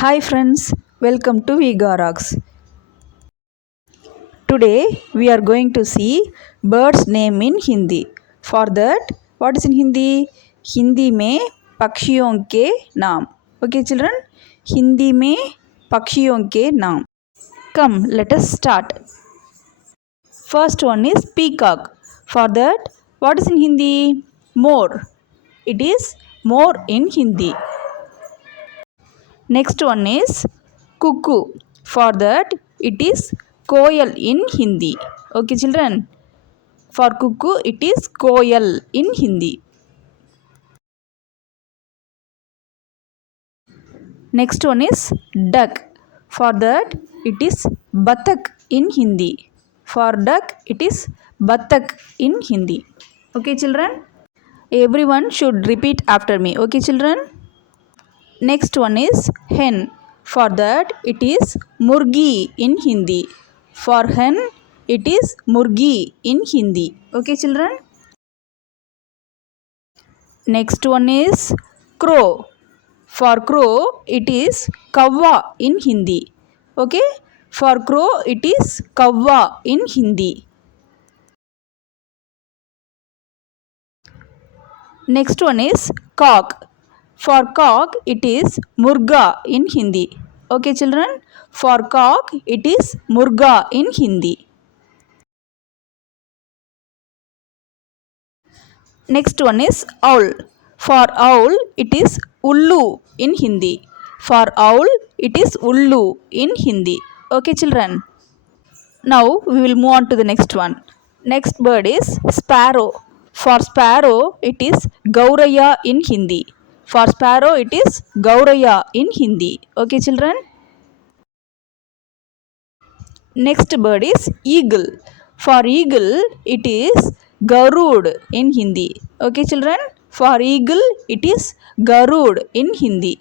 Hi friends, welcome to vigarocks. Today we are going to see birds name in Hindi. For that, what is in Hindi? Hindi में पक्षियों के नाम. Okay children? Hindi में पक्षियों के नाम. Come, let us start. First one is peacock. For that, what is in Hindi? More. It is more in Hindi. Next one is cuckoo. For that, it is koyal in Hindi. Okay, children. For cuckoo, it is koyal in Hindi. Next one is duck. For that, it is batak in Hindi. For duck, it is batak in Hindi. Okay, children. Everyone should repeat after me. Okay, children. Next one is hen. For that, it is murgi in Hindi. For hen, it is murgi in Hindi. Okay, children. Next one is crow. For crow, it is kavva in Hindi. Okay. For crow, it is kavva in Hindi. Next one is cock. For cock, it is murga in Hindi. Okay, children. For cock, it is murga in Hindi. Next one is owl. For owl, it is ullu in Hindi. For owl, it is ullu in Hindi. Okay, children. Now we will move on to the next one. Next bird is sparrow. For sparrow, it is gauraya in Hindi. For sparrow, it is gauraya in Hindi. Okay, children. Next bird is eagle. For eagle, it is garud in Hindi. Okay, children. For eagle, it is garud in Hindi.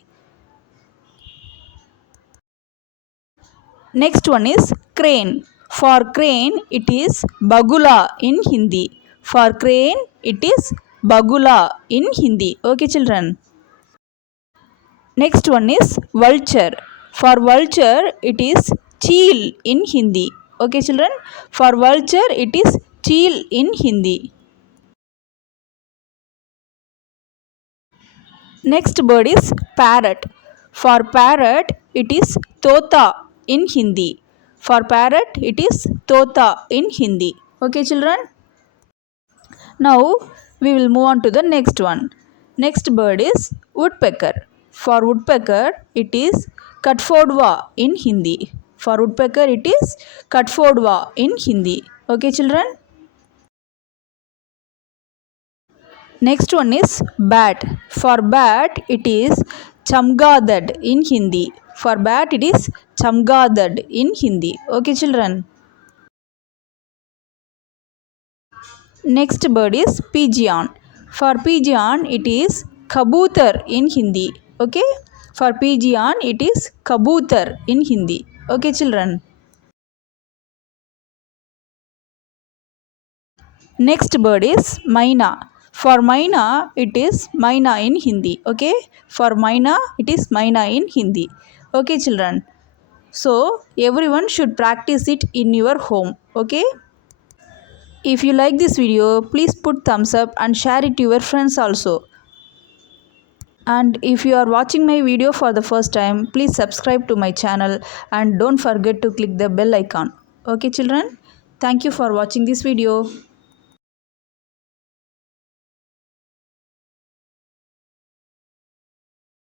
Next one is crane. For crane, it is bagula in Hindi. For crane, it is bagula in Hindi. Okay, children. Next one is vulture. For vulture, it is cheel in Hindi. Okay, children. For vulture, it is cheel in Hindi. Next bird is parrot. For parrot, it is tota in Hindi. For parrot, it is tota in Hindi. Okay, children. Now we will move on to the next one. Next bird is woodpecker. For woodpecker, it is katfodwa in Hindi. For woodpecker, it is katfodwa in Hindi. Okay, children. Next one is bat. For bat, it is chamgadad in Hindi. For bat, it is chamgadad in Hindi. Okay, children. Next bird is pigeon. For pigeon, it is kabutar in Hindi. Okay. For pigeon, it is kabutar in Hindi. Okay, children. Next bird is maina. For maina, it is maina in Hindi. Okay. For maina, it is maina in Hindi. Okay, children. So everyone should practice it in your home. Okay. If you like this video, please put thumbs up and share it to your friends also. And if you are watching my video for the first time, please subscribe to my channel and don't forget to click the bell icon. Okay, children? Thank you for watching this video.